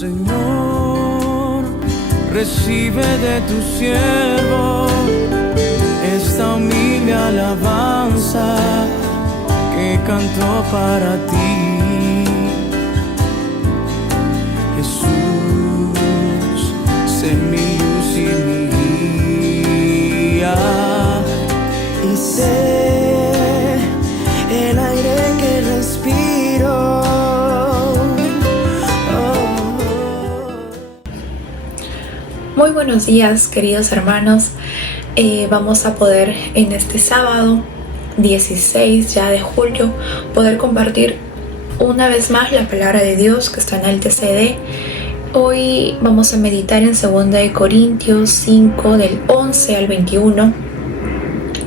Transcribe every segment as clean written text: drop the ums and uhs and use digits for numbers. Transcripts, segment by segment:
Señor, recibe de tu siervo esta humilde alabanza que cantó para ti. Jesús, sé mi luz y mi guía, y sé el aire que respiro. Muy buenos días, queridos hermanos. Vamos a poder en este sábado 16 ya de julio poder compartir una vez más la palabra de Dios que está en el TCD. Hoy vamos a meditar en 2 Corintios 5 del 11 al 21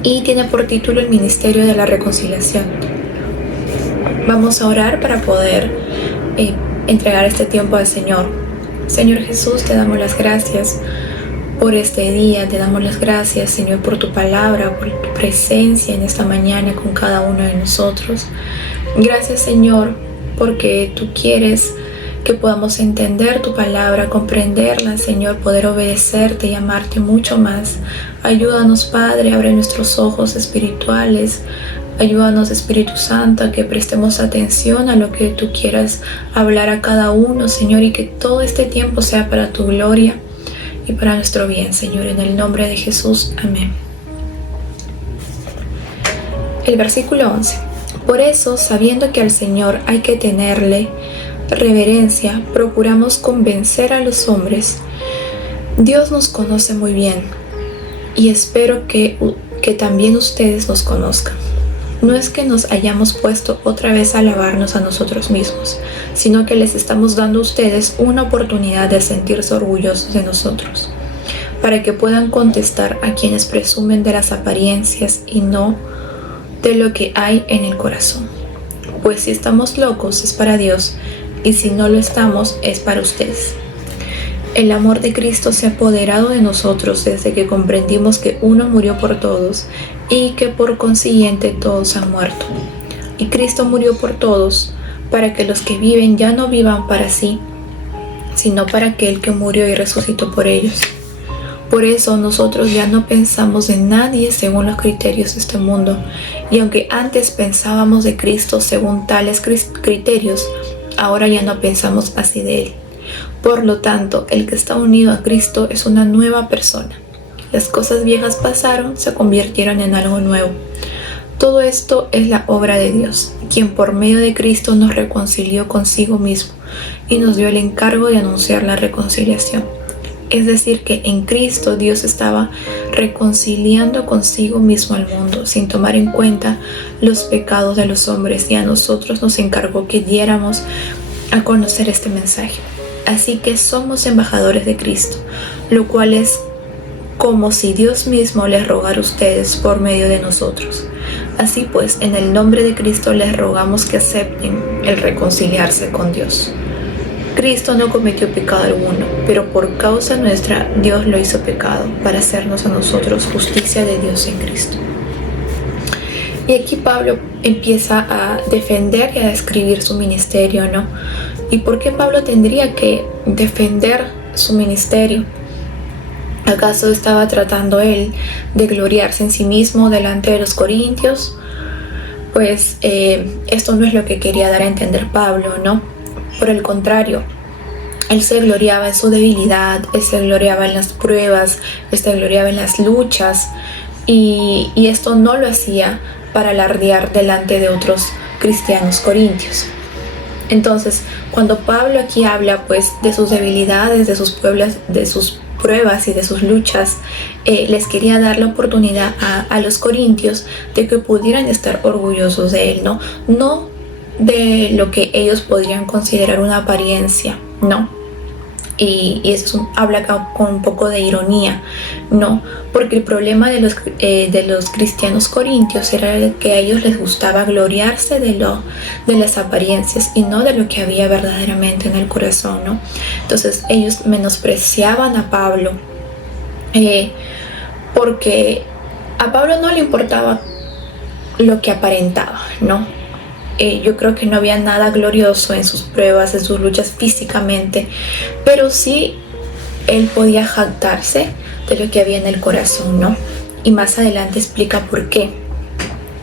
y tiene por título el ministerio de la reconciliación. Vamos a orar para poder entregar este tiempo al Señor. Señor Jesús, te damos las gracias por este día, te damos las gracias, Señor, por tu palabra, por tu presencia en esta mañana con cada uno de nosotros. Gracias, Señor, porque tú quieres que podamos entender tu palabra, comprenderla, Señor, poder obedecerte y amarte mucho más. Ayúdanos, Padre, abre nuestros ojos espirituales. Ayúdanos, Espíritu Santo, a que prestemos atención a lo que tú quieras hablar a cada uno, Señor, y que todo este tiempo sea para tu gloria y para nuestro bien, Señor, en el nombre de Jesús. Amén. El versículo 11. Por eso, sabiendo que al Señor hay que tenerle reverencia, procuramos convencer a los hombres. Dios nos conoce muy bien y espero que también ustedes nos conozcan. No es que nos hayamos puesto otra vez a alabarnos a nosotros mismos, sino que les estamos dando a ustedes una oportunidad de sentirse orgullosos de nosotros, para que puedan contestar a quienes presumen de las apariencias y no de lo que hay en el corazón. Pues si estamos locos es para Dios, y si no lo estamos es para ustedes. El amor de Cristo se ha apoderado de nosotros desde que comprendimos que uno murió por todos y que por consiguiente todos han muerto. Y Cristo murió por todos para que los que viven ya no vivan para sí, sino para aquel que murió y resucitó por ellos. Por eso nosotros ya no pensamos de nadie según los criterios de este mundo. Y aunque antes pensábamos de Cristo según tales criterios, ahora ya no pensamos así de Él. Por lo tanto, el que está unido a Cristo es una nueva persona. Las cosas viejas pasaron, se convirtieron en algo nuevo. Todo esto es la obra de Dios, quien por medio de Cristo nos reconcilió consigo mismo y nos dio el encargo de anunciar la reconciliación. Es decir, que en Cristo Dios estaba reconciliando consigo mismo al mundo, sin tomar en cuenta los pecados de los hombres, y a nosotros nos encargó que diéramos a conocer este mensaje. Así que somos embajadores de Cristo, lo cual es como si Dios mismo les rogara a ustedes por medio de nosotros. Así pues, en el nombre de Cristo les rogamos que acepten el reconciliarse con Dios. Cristo no cometió pecado alguno, pero por causa nuestra Dios lo hizo pecado, para hacernos a nosotros justicia de Dios en Cristo. Y aquí Pablo empieza a defender y a describir su ministerio, ¿no? ¿Y por qué Pablo tendría que defender su ministerio? ¿Acaso estaba tratando él de gloriarse en sí mismo delante de los corintios? Pues esto no es lo que quería dar a entender Pablo, ¿no? Por el contrario, él se gloriaba en su debilidad, él se gloriaba en las pruebas, él se gloriaba en las luchas, y esto no lo hacía para alardear delante de otros cristianos corintios. Entonces, cuando Pablo aquí habla pues de sus debilidades, de sus pruebas y de sus luchas, les quería dar la oportunidad a los corintios de que pudieran estar orgullosos de él, no de lo que ellos podrían considerar una apariencia, ¿no? Y eso habla acá con un poco de ironía, ¿no? Porque el problema de los cristianos corintios era que a ellos les gustaba gloriarse de las apariencias y no de lo que había verdaderamente en el corazón, ¿no? Entonces ellos menospreciaban a Pablo porque a Pablo no le importaba lo que aparentaba, ¿no? Yo creo que no había nada glorioso en sus pruebas, en sus luchas físicamente, pero sí él podía jactarse de lo que había en el corazón, ¿no? Y más adelante explica por qué.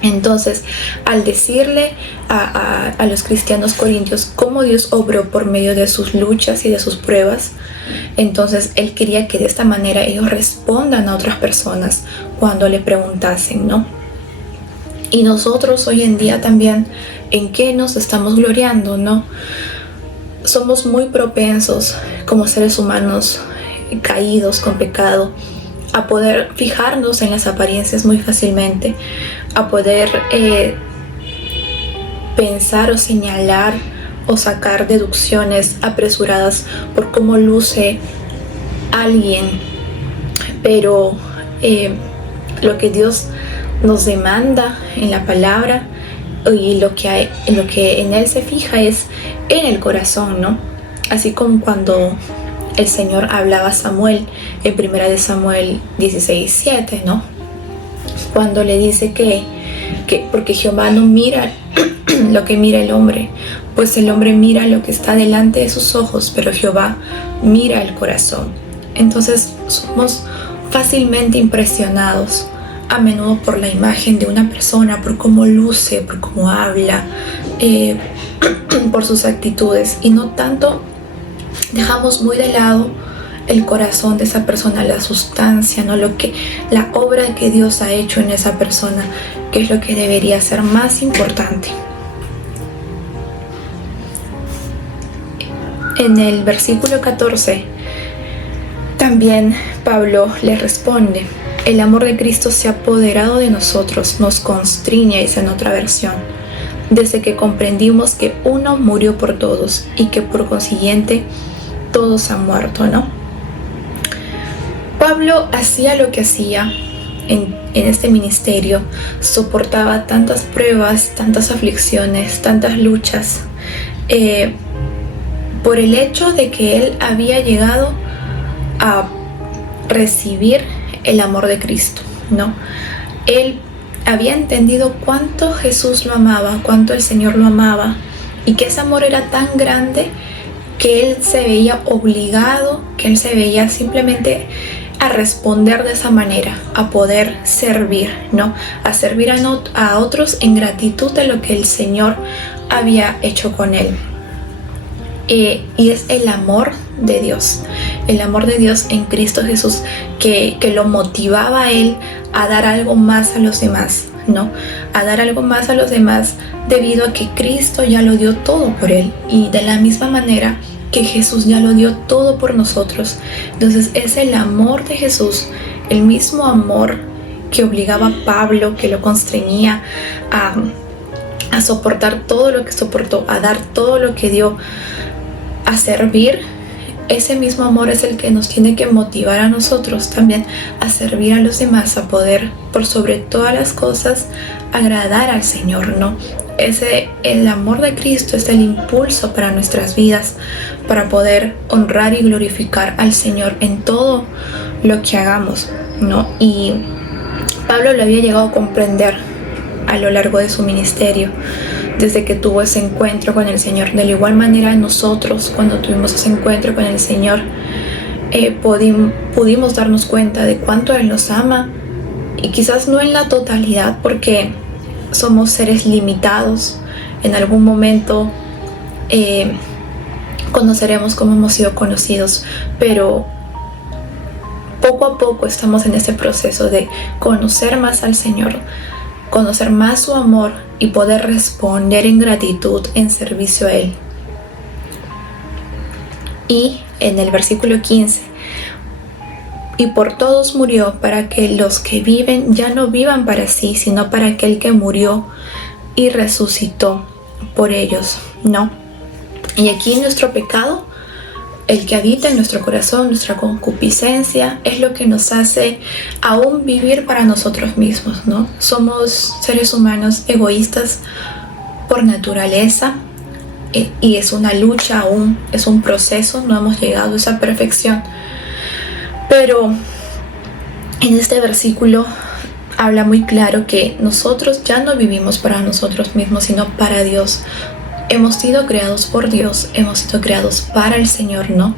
Entonces, al decirle a los cristianos corintios cómo Dios obró por medio de sus luchas y de sus pruebas, entonces él quería que de esta manera ellos respondan a otras personas cuando le preguntasen, ¿no? Y nosotros hoy en día también, ¿en qué nos estamos gloriando, no? Somos muy propensos como seres humanos caídos con pecado a poder fijarnos en las apariencias muy fácilmente, a poder pensar o señalar o sacar deducciones apresuradas por cómo luce alguien. Pero lo que Dios nos demanda en la palabra y lo que en Él se fija es en el corazón, ¿no? Así como cuando el Señor hablaba a Samuel en 1 Samuel 16:7, ¿no? Cuando le dice que porque Jehová no mira lo que mira el hombre, pues el hombre mira lo que está delante de sus ojos, pero Jehová mira el corazón. Entonces somos fácilmente impresionados a menudo por la imagen de una persona, por cómo luce, por cómo habla, por sus actitudes, y no tanto dejamos muy de lado el corazón de esa persona, la sustancia, ¿no? La obra que Dios ha hecho en esa persona, que es lo que debería ser más importante. En el versículo 14 también Pablo le responde: el amor de Cristo se ha apoderado de nosotros, nos constriñe, dice en otra versión, desde que comprendimos que uno murió por todos y que por consiguiente todos han muerto, ¿no? Pablo hacía lo que hacía en este ministerio, soportaba tantas pruebas, tantas aflicciones, tantas luchas, por el hecho de que él había llegado a recibir el amor de Cristo, ¿no? Él había entendido cuánto Jesús lo amaba, cuánto el Señor lo amaba, y que ese amor era tan grande que él se veía obligado, que él se veía simplemente a responder de esa manera, a poder servir, ¿no? A servir a otros en gratitud de lo que el Señor había hecho con él. Y es el amor de Dios en Cristo Jesús que lo motivaba a él a dar algo más a los demás, ¿no? A dar algo más a los demás debido a que Cristo ya lo dio todo por él, y de la misma manera que Jesús ya lo dio todo por nosotros. Entonces es el amor de Jesús, el mismo amor que obligaba a Pablo, que lo constreñía a soportar todo lo que soportó, a dar todo lo que dio, a servir. Ese mismo amor es el que nos tiene que motivar a nosotros también a servir a los demás, a poder, por sobre todas las cosas, agradar al Señor, ¿no? El amor de Cristo es el impulso para nuestras vidas, para poder honrar y glorificar al Señor en todo lo que hagamos, ¿no? Y Pablo lo había llegado a comprender a lo largo de su ministerio, desde que tuvo ese encuentro con el Señor. De la igual manera nosotros, cuando tuvimos ese encuentro con el Señor, pudimos darnos cuenta de cuánto Él nos ama, y quizás no en la totalidad, porque somos seres limitados. En algún momento conoceremos cómo hemos sido conocidos, pero poco a poco estamos en ese proceso de conocer más al Señor, conocer más su amor y poder responder en gratitud, en servicio a Él. Y en el versículo 15: y por todos murió, para que los que viven ya no vivan para sí, sino para aquel que murió y resucitó por ellos, ¿no? Y aquí nuestro pecado, el que habita en nuestro corazón, nuestra concupiscencia, es lo que nos hace aún vivir para nosotros mismos, ¿no? Somos seres humanos egoístas por naturaleza, y es una lucha aún, es un proceso, no hemos llegado a esa perfección. Pero en este versículo habla muy claro que nosotros ya no vivimos para nosotros mismos, sino para Dios. Hemos sido creados por Dios, hemos sido creados para el Señor, ¿no?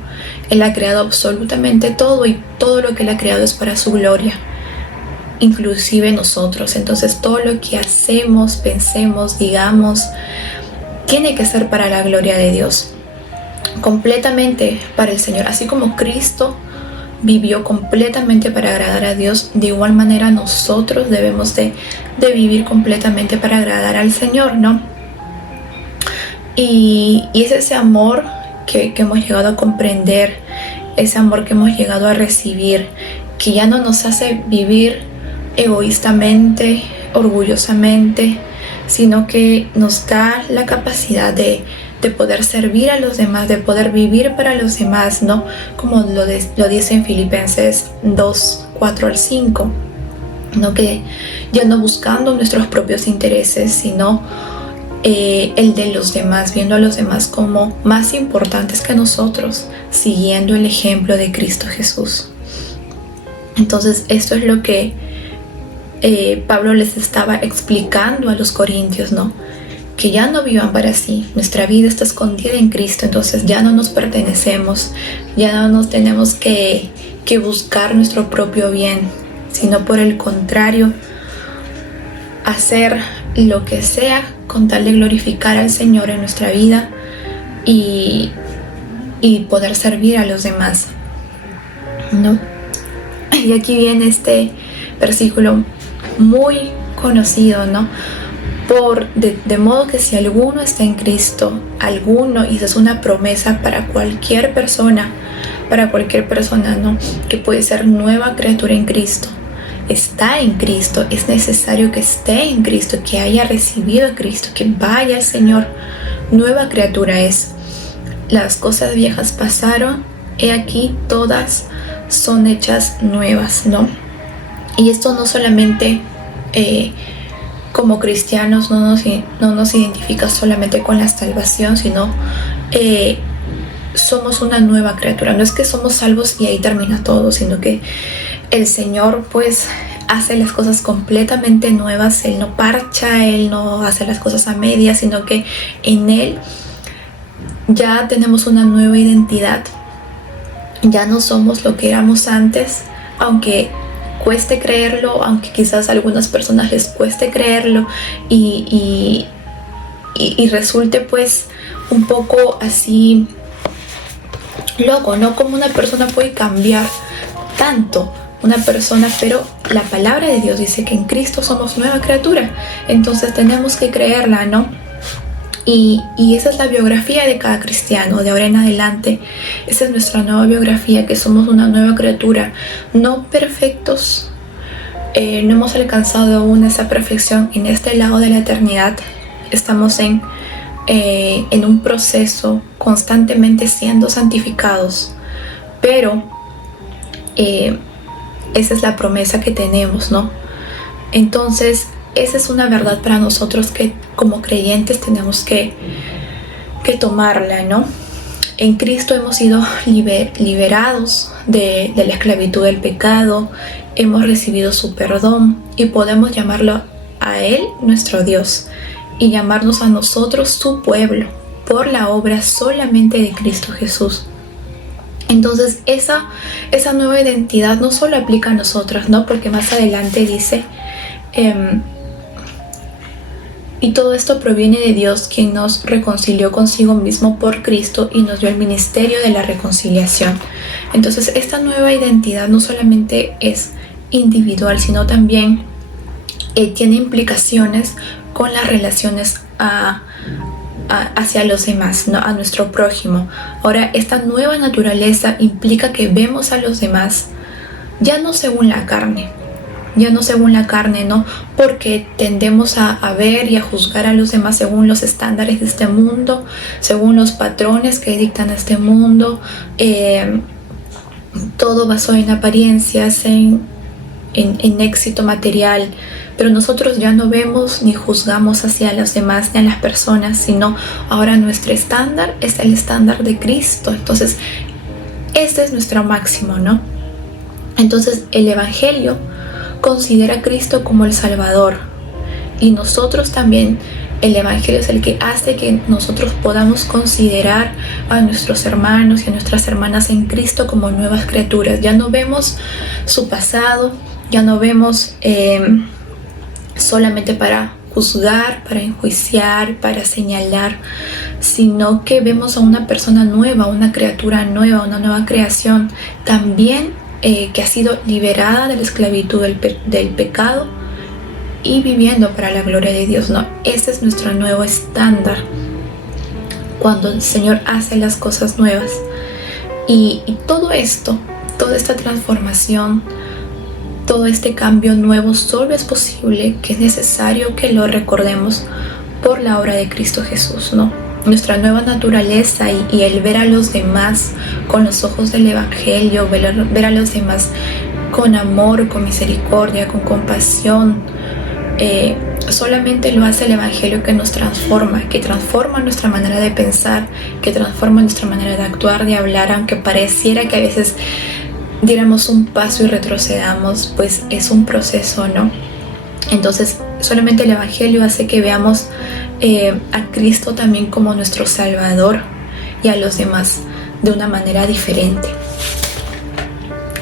Él ha creado absolutamente todo y todo lo que Él ha creado es para su gloria, inclusive nosotros. Entonces todo lo que hacemos, pensemos, digamos, tiene que ser para la gloria de Dios, completamente para el Señor. Así como Cristo vivió completamente para agradar a Dios, de igual manera nosotros debemos de vivir completamente para agradar al Señor, ¿no? Y es ese amor que hemos llegado a comprender, ese amor que hemos llegado a recibir, que ya no nos hace vivir egoístamente, orgullosamente, sino que nos da la capacidad de poder servir a los demás, de poder vivir para los demás, ¿no? Como lo dice en Filipenses 2, 4 al 5, ¿no? Que ya no buscando nuestros propios intereses, sino el de los demás, viendo a los demás como más importantes que nosotros, siguiendo el ejemplo de Cristo Jesús. Entonces esto es lo que Pablo les estaba explicando a los corintios, ¿no? Que ya no vivan para sí, nuestra vida está escondida en Cristo, entonces ya no nos pertenecemos, ya no nos tenemos que buscar nuestro propio bien, sino por el contrario, hacer lo que sea con tal de glorificar al Señor en nuestra vida y poder servir a los demás, ¿no? Y aquí viene este versículo muy conocido, ¿no? De modo que si alguno está en Cristo, y esa es una promesa para cualquier persona, ¿no? Que puede ser nueva criatura en Cristo. Está en Cristo, es necesario que esté en Cristo, que haya recibido a Cristo, que vaya al Señor. Nueva criatura es. Las cosas viejas pasaron, he aquí todas son hechas nuevas, ¿no? Y esto no solamente como cristianos no nos identifica solamente con la salvación, sino somos una nueva criatura. No es que somos salvos y ahí termina todo, sino que el Señor pues hace las cosas completamente nuevas. Él no parcha, Él no hace las cosas a medias, sino que en Él ya tenemos una nueva identidad. Ya no somos lo que éramos antes, aunque cueste creerlo, aunque quizás a algunas personas les cueste creerlo y resulte pues un poco así loco, ¿no? Como una persona puede cambiar tanto una persona, pero la palabra de Dios dice que en Cristo somos nueva criatura, entonces tenemos que creerla, ¿no? Y esa es la biografía de cada cristiano de ahora en adelante. Esa es nuestra nueva biografía, que somos una nueva criatura, no perfectos, no hemos alcanzado aún esa perfección en este lado de la eternidad. Estamos en un proceso, constantemente siendo santificados, pero esa es la promesa que tenemos, ¿no? Entonces esa es una verdad para nosotros que como creyentes tenemos que tomarla, ¿no? En Cristo hemos sido liberados de la esclavitud del pecado, hemos recibido su perdón y podemos llamarlo a Él nuestro Dios y llamarnos a nosotros su pueblo por la obra solamente de Cristo Jesús. Entonces esa nueva identidad no solo aplica a nosotros, ¿no? Porque más adelante dice y todo esto proviene de Dios, quien nos reconcilió consigo mismo por Cristo y nos dio el ministerio de la reconciliación. Entonces esta nueva identidad no solamente es individual, sino también tiene implicaciones con las relaciones hacia los demás, ¿no? A nuestro prójimo. Ahora, esta nueva naturaleza implica que vemos a los demás ya no según la carne, ¿no? Porque tendemos a ver y a juzgar a los demás según los estándares de este mundo, según los patrones que dictan este mundo, todo basado en apariencias, en éxito material. Pero nosotros ya no vemos ni juzgamos hacia los demás ni a las personas, sino ahora nuestro estándar es el estándar de Cristo. Entonces, este es nuestro máximo, ¿no? Entonces, el Evangelio considera a Cristo como el Salvador. Y nosotros también, el Evangelio es el que hace que nosotros podamos considerar a nuestros hermanos y a nuestras hermanas en Cristo como nuevas criaturas. Ya no vemos su pasado, ya no vemos solamente para juzgar, para enjuiciar, para señalar, sino que vemos a una persona nueva, una criatura nueva, una nueva creación, también que ha sido liberada de la esclavitud del pecado y viviendo para la gloria de Dios, ¿no? Ese es nuestro nuevo estándar cuando el Señor hace las cosas nuevas. Y todo esto, toda esta transformación, todo este cambio nuevo solo es posible, que es necesario que lo recordemos por la obra de Cristo Jesús, ¿no? Nuestra nueva naturaleza y el ver a los demás con los ojos del Evangelio, ver a los demás con amor, con misericordia, con compasión, solamente lo hace el Evangelio, que nos transforma, que transforma nuestra manera de pensar, que transforma nuestra manera de actuar, de hablar, aunque pareciera que a veces diéramos un paso y retrocedamos, pues es un proceso, ¿no? Entonces, solamente el Evangelio hace que veamos a Cristo también como nuestro Salvador y a los demás de una manera diferente.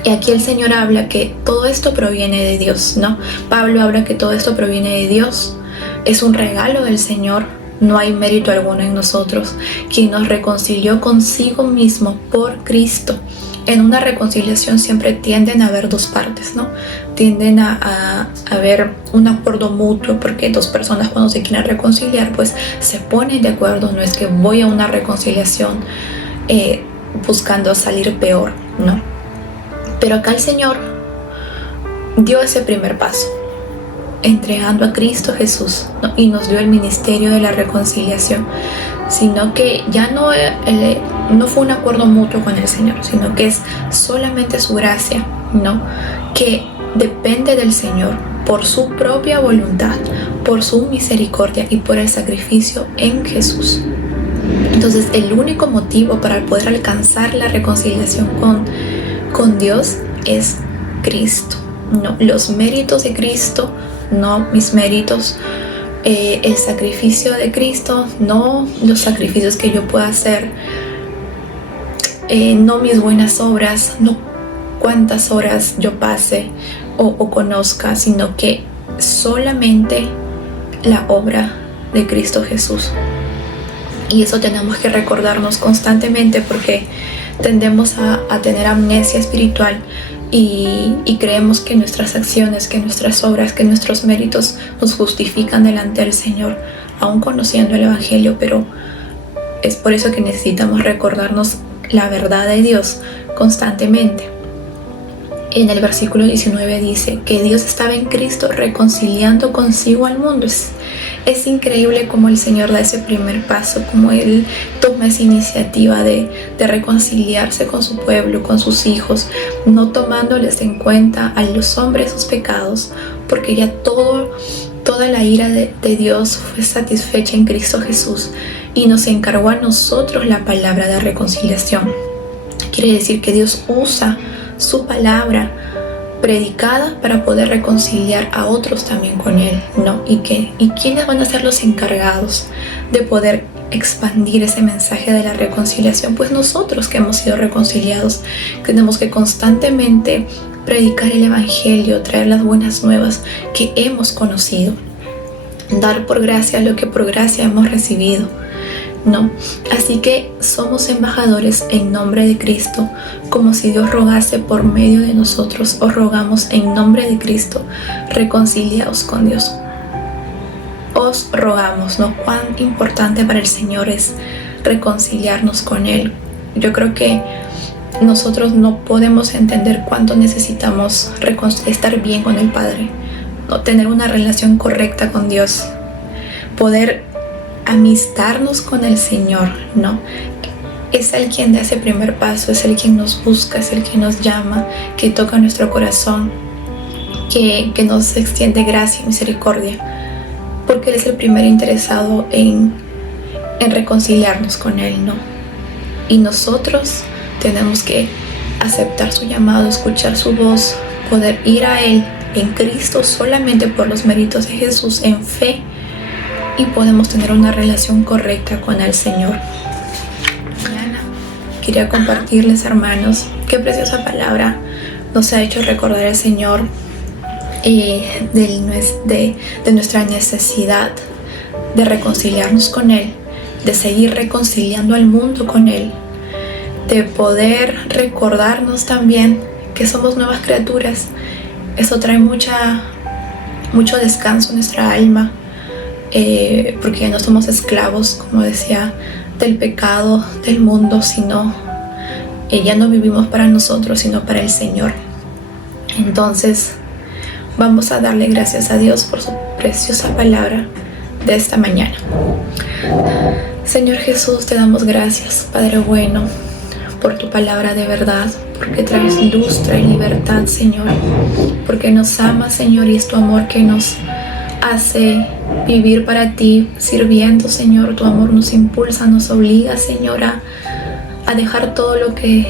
Y aquí el Señor habla que todo esto proviene de Dios, ¿no? Pablo habla que todo esto proviene de Dios, es un regalo del Señor, no hay mérito alguno en nosotros, quien nos reconcilió consigo mismo por Cristo. En una reconciliación siempre tienden a haber dos partes, ¿no? Tienden a haber un acuerdo mutuo, porque dos personas cuando se quieren reconciliar, pues se ponen de acuerdo. No es que voy a una reconciliación buscando salir peor, ¿no? Pero acá el Señor dio ese primer paso, entregando a Cristo Jesús, ¿no? Y nos dio el ministerio de la reconciliación, sino que ya no fue un acuerdo mutuo con el Señor, sino que es solamente su gracia, ¿no? Que depende del Señor por su propia voluntad, por su misericordia y por el sacrificio en Jesús. Entonces, el único motivo para poder alcanzar la reconciliación con Dios es Cristo, no los méritos de Cristo, no mis méritos, el sacrificio de Cristo, no los sacrificios que yo pueda hacer, no mis buenas obras, no cuántas horas yo pase o conozca, sino que solamente la obra de Cristo Jesús. Y eso tenemos que recordarnos constantemente, porque tendemos a tener amnesia espiritual y creemos que nuestras acciones, que nuestras obras, que nuestros méritos nos justifican delante del Señor, aún conociendo el Evangelio. Pero es por eso que necesitamos recordarnos la verdad de Dios constantemente. En el versículo 19 dice que Dios estaba en Cristo reconciliando consigo al mundo. Es increíble cómo el Señor da ese primer paso, cómo Él toma esa iniciativa de reconciliarse con su pueblo, con sus hijos, no tomándoles en cuenta a los hombres sus pecados, porque ya toda la ira de Dios fue satisfecha en Cristo Jesús, y nos encargó a nosotros la palabra de reconciliación. Quiere decir que Dios usa su palabra predicada para poder reconciliar a otros también con Él, ¿no? ¿Y quiénes van a ser los encargados de poder expandir ese mensaje de la reconciliación? Pues nosotros, que hemos sido reconciliados, tenemos que constantemente predicar el Evangelio, traer las buenas nuevas que hemos conocido, dar por gracia lo que por gracia hemos recibido, ¿no? Así que somos embajadores en nombre de Cristo, como si Dios rogase por medio de nosotros. Os rogamos en nombre de Cristo, reconciliaos con Dios. Os rogamos, ¿no? Cuán importante para el Señor es reconciliarnos con Él. Yo creo que nosotros no podemos entender cuánto necesitamos estar bien con el Padre, ¿no? Tener una relación correcta con Dios, poder amistarnos con el Señor, ¿no? Es Él quien da ese primer paso, es Él quien nos busca, es Él quien nos llama, que toca nuestro corazón, que nos extiende gracia y misericordia, porque Él es el primer interesado en reconciliarnos con Él, ¿no? Y nosotros tenemos que aceptar su llamado, escuchar su voz, poder ir a Él en Cristo solamente por los méritos de Jesús en fe y podemos tener una relación correcta con el Señor. Mañana quería compartirles, hermanos, qué preciosa palabra nos ha hecho recordar el Señor de nuestra necesidad de reconciliarnos con Él, de seguir reconciliando al mundo con Él, de poder recordarnos también que somos nuevas criaturas. Eso trae mucho descanso en nuestra alma, porque ya no somos esclavos, como decía, del pecado, del mundo, sino ya no vivimos para nosotros, sino para el Señor. Entonces, vamos a darle gracias a Dios por su preciosa palabra de esta mañana. Señor Jesús, te damos gracias, Padre bueno, por tu palabra de verdad, porque traes luz, traes libertad, Señor, porque nos amas, Señor, y es tu amor que nos hace vivir para ti, sirviendo, Señor. Tu amor nos impulsa, nos obliga, Señor, a dejar todo lo que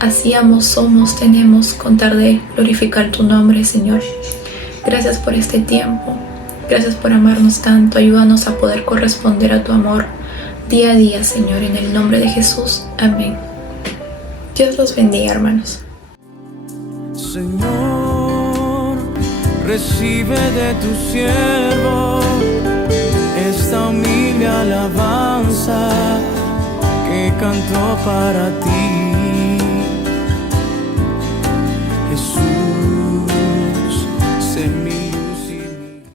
hacíamos, somos, tenemos, con tal de glorificar tu nombre, Señor. Gracias por este tiempo, gracias por amarnos tanto. Ayúdanos a poder corresponder a tu amor día a día, Señor, en el nombre de Jesús. Amén. Dios los bendiga, hermanos. Señor, recibe de tu siervo esta humilde alabanza que cantó para ti.